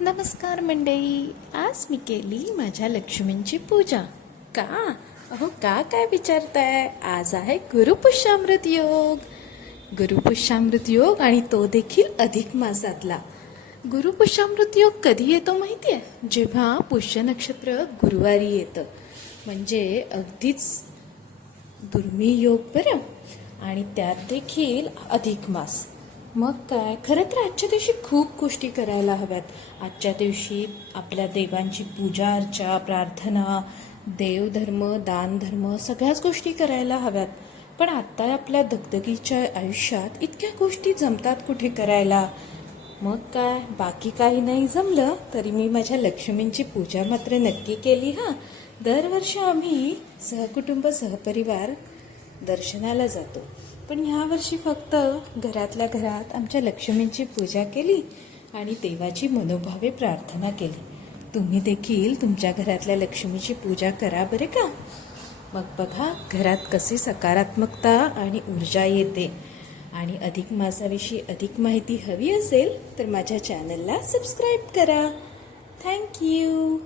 नमस्कार मंडळी. आज मी केली माझ्या लक्ष्मींची पूजा. का? अहो का काय विचारताय? आज आहे गुरुपुष्यामृत योग. गुरुपुष्यामृत योग आणि तो देखील अधिक मासातला. गुरुपुष्यामृत योग कधी येतो माहिती आहे? जेव्हा पुष्य नक्षत्र गुरुवारी येतं, म्हणजे अगदीच दुर्मिळ योग बरं. आणि त्यात देखील अधिक मास. मग काय, खरं तर आजच्या दिवशी खूप गोष्टी करायला हव्यात. आजच्या दिवशी आपल्या देवांची पूजा अर्चा, प्रार्थना, देवधर्म, दानधर्म सगळ्याच गोष्टी करायला हव्यात. पण आता आपल्या दगदगीच्या आयुष्यात इतक्या गोष्टी जमतात कुठे करायला. मग काय, बाकी काही नाही जमलं तरी मी माझ्या लक्ष्मींची पूजा मात्र नक्की केली हां. दरवर्षी आम्ही सहकुटुंब सहपरिवार दर्शनाला जातो, पण ह्यावर्षी फक्त घरातल्या घरात आमच्या लक्ष्मींची पूजा केली आणि देवाची मनोभावे प्रार्थना केली. तुम्ही देखील तुमच्या घरातल्या लक्ष्मीची पूजा करा बरे का. मग बघा घरात कशी सकारात्मकता आणि ऊर्जा येते. आणि अधिक मासाविषयी अधिक माहिती हवी असेल तर माझ्या चॅनलला सबस्क्राईब करा. थँक्यू.